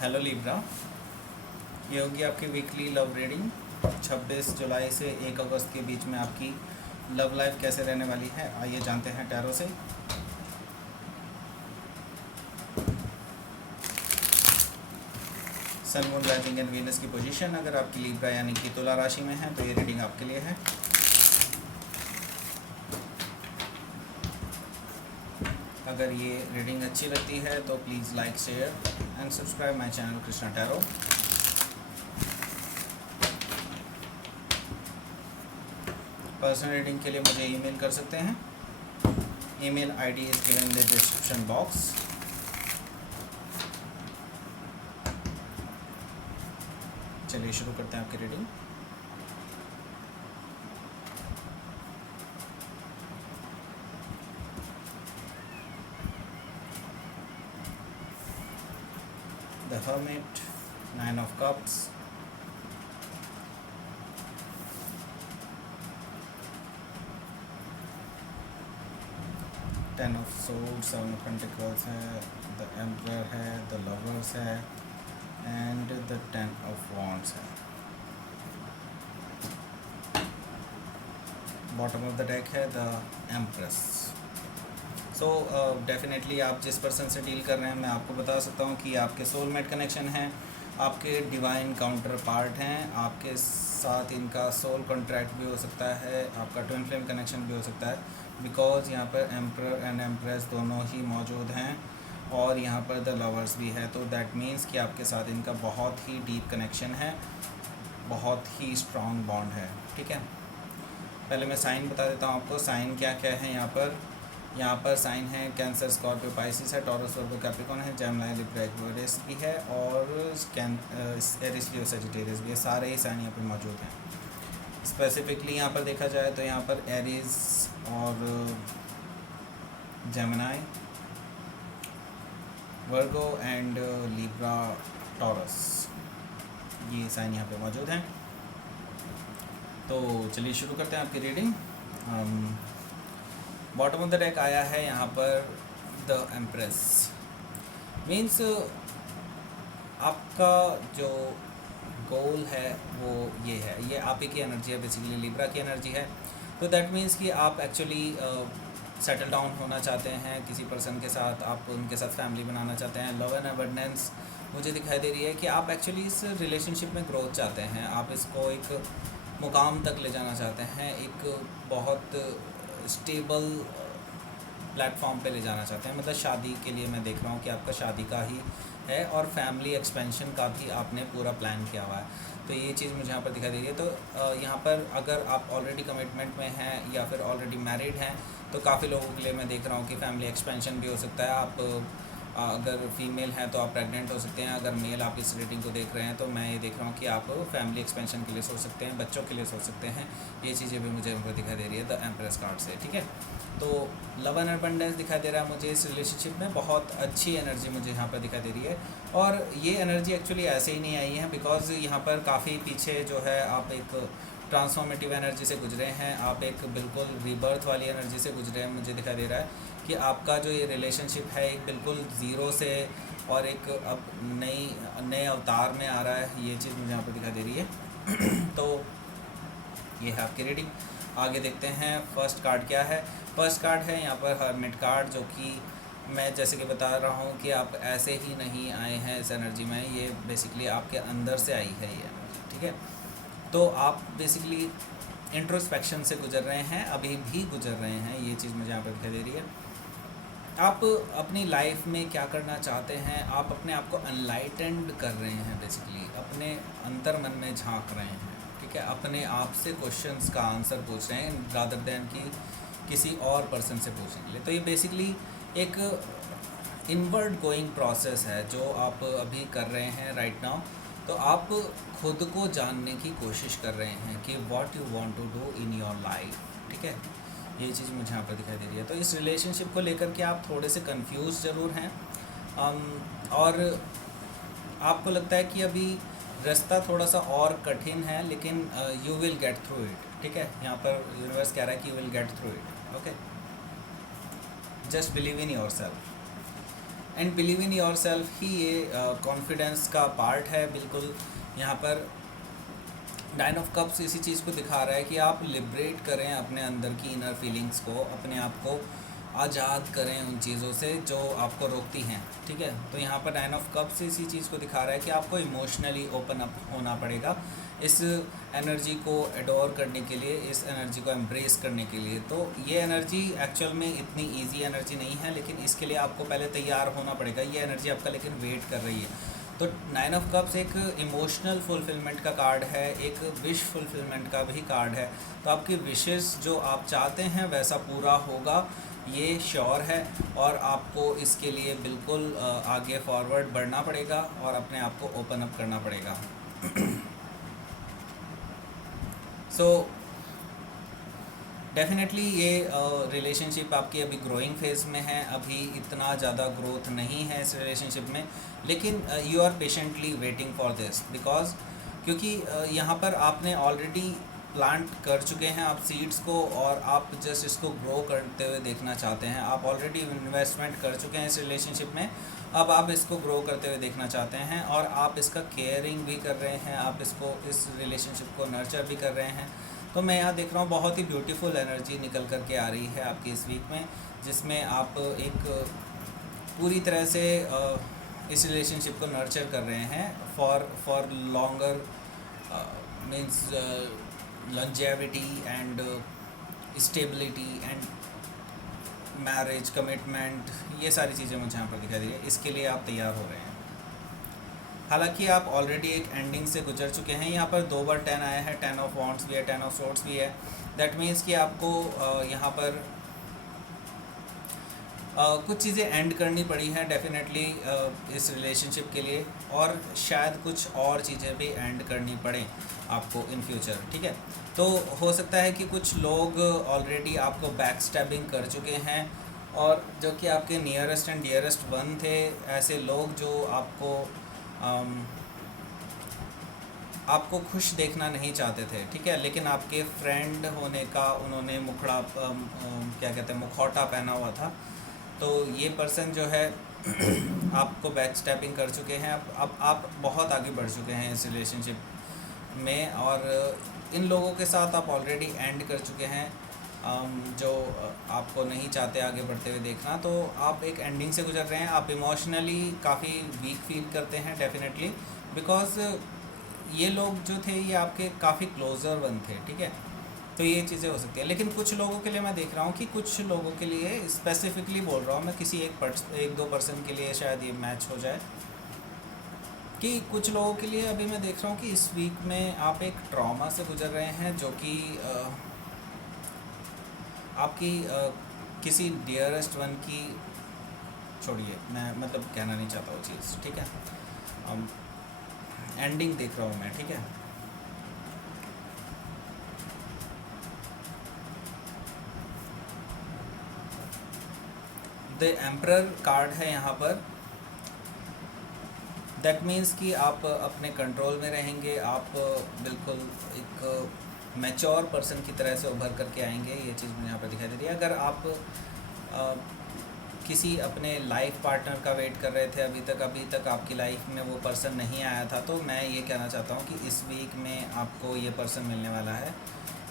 Hello Libra, ये होगी आपकी वीकली लव रीडिंग 26 जुलाई से 1 अगस्त के बीच में आपकी लव लाइफ कैसे रहने वाली है। आइए जानते हैं टैरो से। सन, मून, राइजिंग एंड वीनस की पोजीशन अगर आपकी लिब्रा यानी कि तुला राशि में है तो ये रीडिंग आपके लिए है। अगर ये रीडिंग अच्छी लगती है तो please like, share and subscribe my channel Krishna tarot. Personal reading के लिए मुझे ईमेल कर सकते हैं। Email ID is given in the description box. चलिए शुरू करते हैं आपकी reading. The hermit, 9 of cups, ten of swords, 7 of pentacles है, द एम्परर है, द लवर्स है एंड द 10 ऑफ वॉन्ड्स है। बॉटम ऑफ द डेक है द एम्प्रेस। सो डेफिनेटली आप जिस पर्सन से डील कर रहे हैं, मैं आपको बता सकता हूँ कि आपके सोलमेट कनेक्शन हैं, आपके डिवाइन काउंटर पार्ट हैं, आपके साथ इनका सोल कॉन्ट्रैक्ट भी हो सकता है, आपका ट्विन फ्लेम कनेक्शन भी हो सकता है, बिकॉज़ यहाँ पर एम्परर एंड एम्प्रेस दोनों ही मौजूद हैं और यहाँ पर द लवर्स भी है। तो दैट मीन्स कि आपके साथ इनका बहुत ही डीप कनेक्शन है, बहुत ही स्ट्रॉन्ग बॉन्ड है। ठीक है, पहले मैं साइन बता देता हूँ आपको। साइन क्या क्या है यहाँ पर साइन है कैंसर, स्कॉर्पियो, पाइसिस है, टॉरस, वर्गो, कैप्रिकॉर्न है, जेमिनी, लिब्रा, एक्वेरियस भी है और एरिस, लियो, सजिटेरियस भी है। सारे ही साइन यहाँ पर मौजूद हैं। स्पेसिफिकली यहाँ पर देखा जाए तो यहाँ पर एरिस और Gemini, Virgo and Libra, taurus, ये साइन यहाँ पे मौजूद हैं। तो चलिए शुरू करते हैं आपकी reading. Bottom of the deck आया है यहाँ पर द एम्प्रेस। मीन्स आपका जो गोल है वो ये है, ये आप ही की एनर्जी है, बेसिकली लिब्रा की एनर्जी है। तो दैट मीन्स कि आप एक्चुअली सेटल डाउन होना चाहते हैं किसी पर्सन के साथ, आप उनके साथ फैमिली बनाना चाहते हैं। लव एंड अबंडेंस मुझे दिखाई दे रही है कि आप एक्चुअली इस रिलेशनशिप में ग्रोथ चाहते हैं, आप इसको एक मुकाम तक ले जाना चाहते हैं, एक बहुत स्टेबल प्लेटफॉर्म पे ले जाना चाहते हैं। मतलब शादी के लिए मैं देख रहा हूँ कि आपका शादी का ही है और फैमिली एक्सपेंशन का भी आपने पूरा प्लान किया हुआ है। तो ये चीज़ मुझे यहाँ पर दिखाई दे रही है। तो यहाँ पर अगर आप ऑलरेडी कमिटमेंट में हैं या फिर ऑलरेडी मैरिड हैं तो काफ़ी लोगों के लिए मैं देख रहा हूँ कि फैमिली एक्सपेंशन भी हो सकता है। आप अगर फीमेल हैं तो आप प्रेग्नेंट हो सकते हैं, अगर मेल आप इस रीडिंग को देख रहे हैं तो मैं ये देख रहा हूँ कि आप फैमिली एक्सपेंशन के लिए सोच सकते हैं, बच्चों के लिए सोच सकते हैं। ये चीज़ें भी मुझे दिखाई दे रही है द एम्प्रेस कार्ड से। ठीक है, तो लव एंड अबंडेंस दिखाई दे रहा है मुझे इस रिलेशनशिप में। बहुत अच्छी एनर्जी मुझे यहाँ पर दिखाई दे रही है और ये एनर्जी एक्चुअली ऐसे ही नहीं आई है, बिकॉज़ यहाँ पर काफ़ी पीछे जो है आप एक ट्रांसफॉर्मेटिव एनर्जी से गुजरे हैं, आप एक बिल्कुल रीबर्थ वाली एनर्जी से गुजरे हैं। मुझे दिखाई दे रहा है कि आपका जो ये रिलेशनशिप है एक बिल्कुल ज़ीरो से और एक अब नए अवतार में आ रहा है। ये चीज़ मुझे यहाँ पर दिखाई दे रही है। तो ये है आपकी रीडिंग। आगे देखते हैं फर्स्ट कार्ड क्या है। फर्स्ट कार्ड है यहाँ पर हर्मिट कार्ड, जो कि मैं जैसे कि बता रहा हूँ कि आप ऐसे ही नहीं आए हैं इस एनर्जी में, ये बेसिकली आपके अंदर से आई है ये एनर्जी। ठीक है, तो आप बेसिकली इंट्रोस्पेक्शन से गुजर रहे हैं, अभी भी गुजर रहे हैं। ये चीज़ मुझे यहाँ पर दिखाई दे रही है। आप अपनी लाइफ में क्या करना चाहते हैं, आप अपने आप को अनलाइटेंड कर रहे हैं, बेसिकली अपने अंतर मन में झांक रहे हैं। ठीक है, अपने आप से क्वेश्चंस का आंसर पूछ रहे हैं रादर दैन कि किसी और पर्सन से पूछने के लिए। तो ये बेसिकली एक इनवर्ड गोइंग प्रोसेस है जो आप अभी कर रहे हैं राइट नाउ। तो आप खुद को जानने की कोशिश कर रहे हैं कि what you want to do in your life. ठीक है, ये चीज़ मुझे यहाँ पर दिखाई दे रही है। तो इस रिलेशनशिप को लेकर के आप थोड़े से कंफ्यूज ज़रूर हैं और आपको लगता है कि अभी रास्ता थोड़ा सा और कठिन है, लेकिन you will get through it. ठीक है, यहाँ पर यूनिवर्स कह रहा है कि you will get through it. Okay, just believe in yourself. And believe in yourself ही ये कॉन्फिडेंस का पार्ट है बिल्कुल। यहाँ पर नाइन ऑफ कप्स इसी चीज़ को दिखा रहा है कि आप लिबरेट करें अपने अंदर की इनर फीलिंग्स को, अपने आप को आज़ाद करें उन चीज़ों से जो आपको रोकती हैं, ठीक है। तो यहाँ पर नाइन ऑफ कप्स इसी चीज़ को दिखा रहा है कि आपको इमोशनली ओपन अप होना पड़ेगा इस एनर्जी को एडोर करने के लिए, इस एनर्जी को एम्ब्रेस करने के लिए। तो ये एनर्जी एक्चुअल में इतनी इजी एनर्जी नहीं है, लेकिन इसके लिए आपको पहले तैयार होना पड़ेगा। ये एनर्जी आपका लेकिन वेट कर रही है। तो नाइन ऑफ कप्स एक इमोशनल फुलफिलमेंट का कार्ड है, एक विश फुलफिलमेंट का भी कार्ड है। तो आपकी विशेस जो आप चाहते हैं वैसा पूरा होगा, ये श्योर है। और आपको इसके लिए बिल्कुल आगे फॉरवर्ड बढ़ना पड़ेगा और अपने आप को ओपन अप करना पड़ेगा। सो डेफिनेटली ये रिलेशनशिप आपकी अभी ग्रोइंग फेज़ में है, अभी इतना ज़्यादा ग्रोथ नहीं है इस रिलेशनशिप में, लेकिन you are patiently waiting for this because क्योंकि यहाँ पर आपने ऑलरेडी प्लांट कर चुके हैं आप सीड्स को, और आप जस्ट इसको ग्रो करते हुए देखना चाहते हैं। आप ऑलरेडी इन्वेस्टमेंट कर चुके हैं इस रिलेशनशिप में, अब आप इसको ग्रो करते हुए देखना चाहते हैं, और आप इसका केयरिंग भी कर रहे हैं, आप इसको इस रिलेशनशिप को नर्चर भी कर रहे हैं। तो मैं यहाँ देख रहा हूँ बहुत ही ब्यूटीफुल एनर्जी निकल कर के आ रही है आपकी इस वीक में, जिसमें आप एक पूरी तरह से इस रिलेशनशिप को नर्चर कर रहे हैं for longer means longevity and stability and marriage commitment, ये सारी चीज़ें मुझे यहाँ पर दिखाई दे रही है। इसके लिए आप तैयार हो रहे हैं। हालांकि आप ऑलरेडी एक एंडिंग से गुजर चुके हैं। यहाँ पर 2 बार 10 आया है, 10 ऑफ वॉन्ड्स भी है, 10 ऑफ सोर्ड्स भी है। दैट मीन्स कि आपको यहाँ पर कुछ चीज़ें एंड करनी पड़ी हैं डेफिनेटली इस रिलेशनशिप के लिए, और शायद कुछ और चीज़ें भी एंड करनी पड़े आपको इन फ्यूचर, ठीक है। तो हो सकता है कि कुछ लोग ऑलरेडी आपको बैक स्टैबिंग कर चुके हैं, और जो कि आपके नियरेस्ट एंड डियरेस्ट वन थे, ऐसे लोग जो आपको खुश देखना नहीं चाहते थे, ठीक है, लेकिन आपके फ्रेंड होने का उन्होंने क्या कहते हैं, मुखौटा पहना हुआ था। तो ये पर्सन जो है आपको बैक स्टैपिंग कर चुके हैं। अब आप बहुत आगे बढ़ चुके हैं इस रिलेशनशिप में, और इन लोगों के साथ आप ऑलरेडी एंड कर चुके हैं जो आपको नहीं चाहते आगे बढ़ते हुए देखना। तो आप एक एंडिंग से गुजर रहे हैं। आप इमोशनली काफ़ी वीक फील करते हैं डेफिनेटली, बिकॉज़ ये लोग जो थे ये आपके काफ़ी क्लोज़र वन थे, ठीक है। तो ये चीज़ें हो सकती हैं, लेकिन कुछ लोगों के लिए मैं देख रहा हूँ कि कुछ लोगों के लिए स्पेसिफिकली बोल रहा हूँ मैं, किसी एक दो पर्सन के लिए शायद ये मैच हो जाए, कि कुछ लोगों के लिए अभी मैं देख रहा हूँ कि इस वीक में आप एक ट्रॉमा से गुजर रहे हैं, जो कि आपकी किसी डियरेस्ट वन की, छोड़िए मैं मतलब कहना नहीं चाहता वो चीज़, ठीक है। एंडिंग देख रहा हूँ मैं, ठीक है। द एम्परर कार्ड है यहाँ पर। दैट मीन्स कि आप अपने कंट्रोल में रहेंगे, आप बिल्कुल एक मैच्योर पर्सन की तरह से उभर करके आएंगे, ये चीज़ मुझे यहाँ पर दिखाई दे रही है। अगर आप किसी अपने लाइफ पार्टनर का वेट कर रहे थे अभी तक आपकी लाइफ में वो पर्सन नहीं आया था, तो मैं ये कहना चाहता हूँ कि इस वीक में आपको ये पर्सन मिलने वाला है।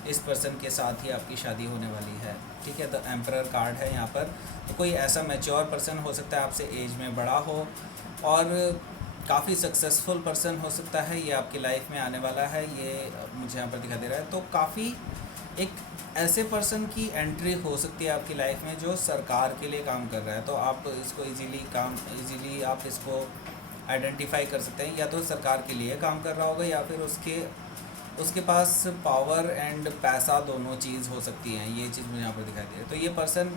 इस पर्सन के साथ ही आपकी शादी होने वाली है, ठीक है। द एम्परर कार्ड है यहाँ पर। तो कोई ऐसा मैच्योर पर्सन हो सकता है, आपसे एज में बड़ा हो, और काफ़ी सक्सेसफुल पर्सन हो सकता है, ये आपकी लाइफ में आने वाला है, ये मुझे यहाँ पर दिखाई दे रहा है। तो काफ़ी एक ऐसे पर्सन की एंट्री हो सकती है आपकी लाइफ में जो सरकार के लिए काम कर रहा है। तो आप इसको इजीली आप इसको आइडेंटिफाई कर सकते हैं, या तो सरकार के लिए काम कर रहा होगा, या फिर उसके पास पावर एंड पैसा दोनों चीज़ हो सकती हैं। ये चीज़ मुझे यहाँ पर दिखाई दे रही है। तो ये person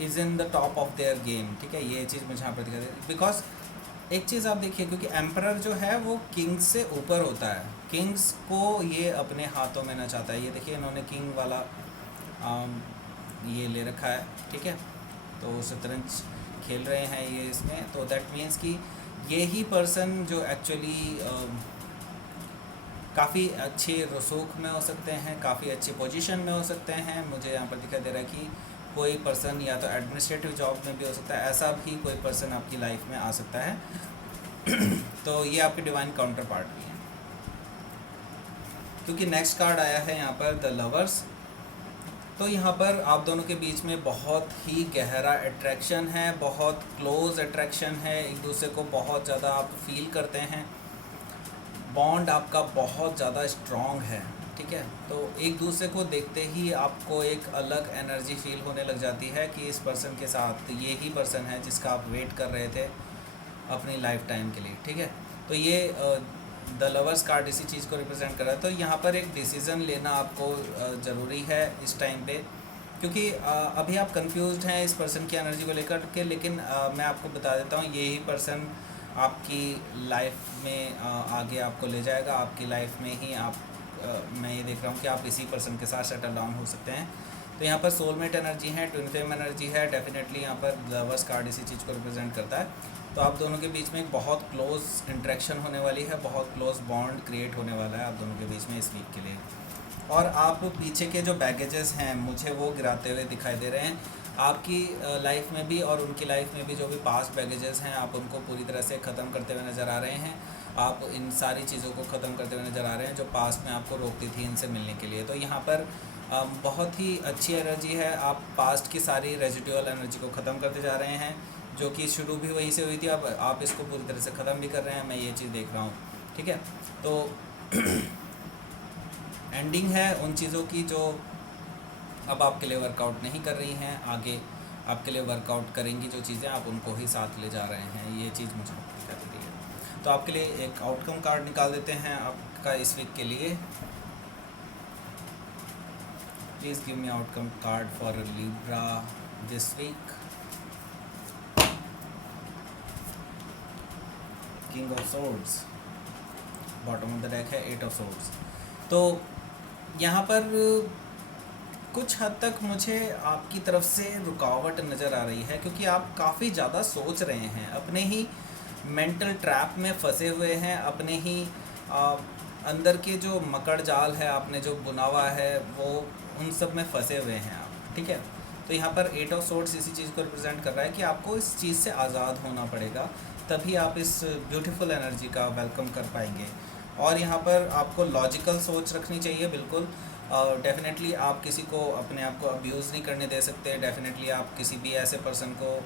is in the top of their game, ठीक है, ये चीज़ मुझे यहाँ पर दिखाई दे रही है। बिकॉज एक चीज़ आप देखिए, क्योंकि एम्परर जो है वो किंग्स से ऊपर होता है, किंग्स को ये अपने हाथों में ना चाहता है। ये देखिए इन्होंने किंग वाला ये ले रखा है, ठीक है। तो शतरंज खेल रहे हैं ये इसमें। तो दैट मीन्स कि ये ही पर्सन जो एक्चुअली काफ़ी अच्छे रसूख में हो सकते हैं, काफ़ी अच्छी पोजीशन में हो सकते हैं। मुझे यहाँ पर दिखाई दे रहा है कि कोई पर्सन या तो एडमिनिस्ट्रेटिव जॉब में भी हो सकता है, ऐसा भी कोई पर्सन आपकी लाइफ में आ सकता है। तो ये आपके डिवाइन काउंटर पार्ट भी है। क्योंकि नेक्स्ट कार्ड आया है यहाँ पर द लवर्स, तो यहाँ पर आप दोनों के बीच में बहुत ही गहरा अट्रैक्शन है, बहुत क्लोज अट्रैक्शन है, एक दूसरे को बहुत ज़्यादा आप फील करते हैं, बॉन्ड आपका बहुत ज़्यादा स्ट्रॉन्ग है, ठीक है। तो एक दूसरे को देखते ही आपको एक अलग एनर्जी फील होने लग जाती है कि इस पर्सन के साथ ये ही पर्सन है जिसका आप वेट कर रहे थे अपनी लाइफ टाइम के लिए, ठीक है। तो ये द लवर्स कार्ड इसी चीज़ को रिप्रेजेंट कर रहा है। तो यहाँ पर एक डिसीज़न लेना आपको ज़रूरी है इस टाइम पे, क्योंकि अभी आप कंफ्यूज्ड हैं इस पर्सन की एनर्जी को लेकर के, लेकिन मैं आपको बता देता हूँ यही पर्सन आपकी लाइफ में आगे आपको ले जाएगा। आपकी लाइफ में ही आप मैं ये देख रहा हूँ कि आप इसी पर्सन के साथ सेटल डाउन हो सकते हैं। तो यहाँ पर सोलमेट एनर्जी है, ट्विन फ्लेम एनर्जी है, डेफिनेटली यहाँ पर लवर्स कार्ड इसी चीज़ को रिप्रेजेंट करता है। तो आप दोनों के बीच में एक बहुत क्लोज इंटरेक्शन होने वाली है, बहुत क्लोज बॉन्ड क्रिएट होने वाला है आप दोनों के बीच में इस वीक के लिए। और आप पीछे के जो बैगेजेस हैं मुझे वो गिराते हुए दिखाई दे रहे हैं आपकी लाइफ में भी, और उनकी लाइफ में भी जो भी पास्ट बैगेजेस हैं आप उनको पूरी तरह से ख़त्म करते हुए नज़र आ रहे हैं। आप इन सारी चीज़ों को ख़त्म करते हुए नज़र आ रहे हैं जो पास्ट में आपको रोकती थी इनसे मिलने के लिए। तो यहाँ पर बहुत ही अच्छी एनर्जी है, आप पास्ट की सारी रेजिडुअल एनर्जी को ख़त्म करते जा रहे हैं, जो कि शुरू भी वहीं से हुई थी, अब आप इसको पूरी तरह से ख़त्म भी कर रहे हैं, मैं ये चीज़ देख रहा हूँ, ठीक है। तो एंडिंग है उन चीज़ों की जो अब आपके लिए वर्कआउट नहीं कर रही हैं, आगे आपके लिए वर्कआउट करेंगी जो चीज़ें, आप उनको ही साथ ले जा रहे हैं, ये चीज़ मुझे कहती रही है। तो आपके लिए एक आउटकम कार्ड निकाल देते हैं आपका इस वीक के लिए। Please give me outcome card for Libra this week. King of Swords, bottom of the deck है 8 ऑफ सोर्ड्स। तो यहाँ पर कुछ हद तक मुझे आपकी तरफ से रुकावट नज़र आ रही है, क्योंकि आप काफ़ी ज़्यादा सोच रहे हैं, अपने ही मेंटल ट्रैप में फंसे हुए हैं, अपने ही अंदर के जो मकड़ जाल है आपने जो बुना हुआ है वो उन सब में फंसे हुए हैं आप, ठीक है। तो यहाँ पर 8 ऑफ सोर्ड्स इसी चीज़ को रिप्रेजेंट कर रहा है कि आपको इस चीज़ से आज़ाद होना पड़ेगा, तभी आप इस ब्यूटीफुल एनर्जी का वेलकम कर पाएंगे। और यहाँ पर आपको लॉजिकल सोच रखनी चाहिए, बिल्कुल डेफिनेटली आप किसी को अपने आप को अब्यूज़ नहीं करने दे सकते, डेफिनेटली आप किसी भी ऐसे पर्सन को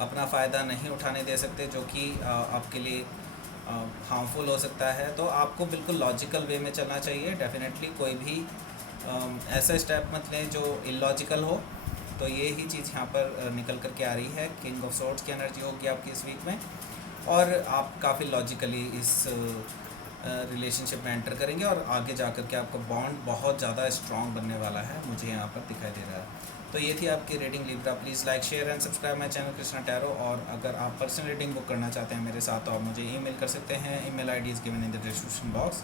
अपना फ़ायदा नहीं उठाने दे सकते जो कि आपके लिए हार्मफुल हो सकता है। तो आपको बिल्कुल लॉजिकल वे में चलना चाहिए, डेफिनेटली कोई भी ऐसा स्टेप मत लें जो इलॉजिकल हो। तो ये ही चीज़ यहाँ पर निकल कर के आ रही है, किंग ऑफ सोर्ड्स की एनर्जी होगी आपकी इस वीक में, और आप काफ़ी लॉजिकली इस रिलेशनशिप में एंटर करेंगे और आगे जाकर के आपका बॉन्ड बहुत ज़्यादा स्ट्रॉन्ग बनने वाला है, मुझे यहाँ पर दिखाई दे रहा है। तो ये थी आपकी reading Libra. Please like share and subscribe my channel Krishna tarot. और अगर आप पर्सनल रीडिंग बुक करना चाहते हैं मेरे साथ तो आप मुझे ईमेल कर सकते हैं, email ID is given in the description box.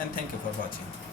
And thank you for watching.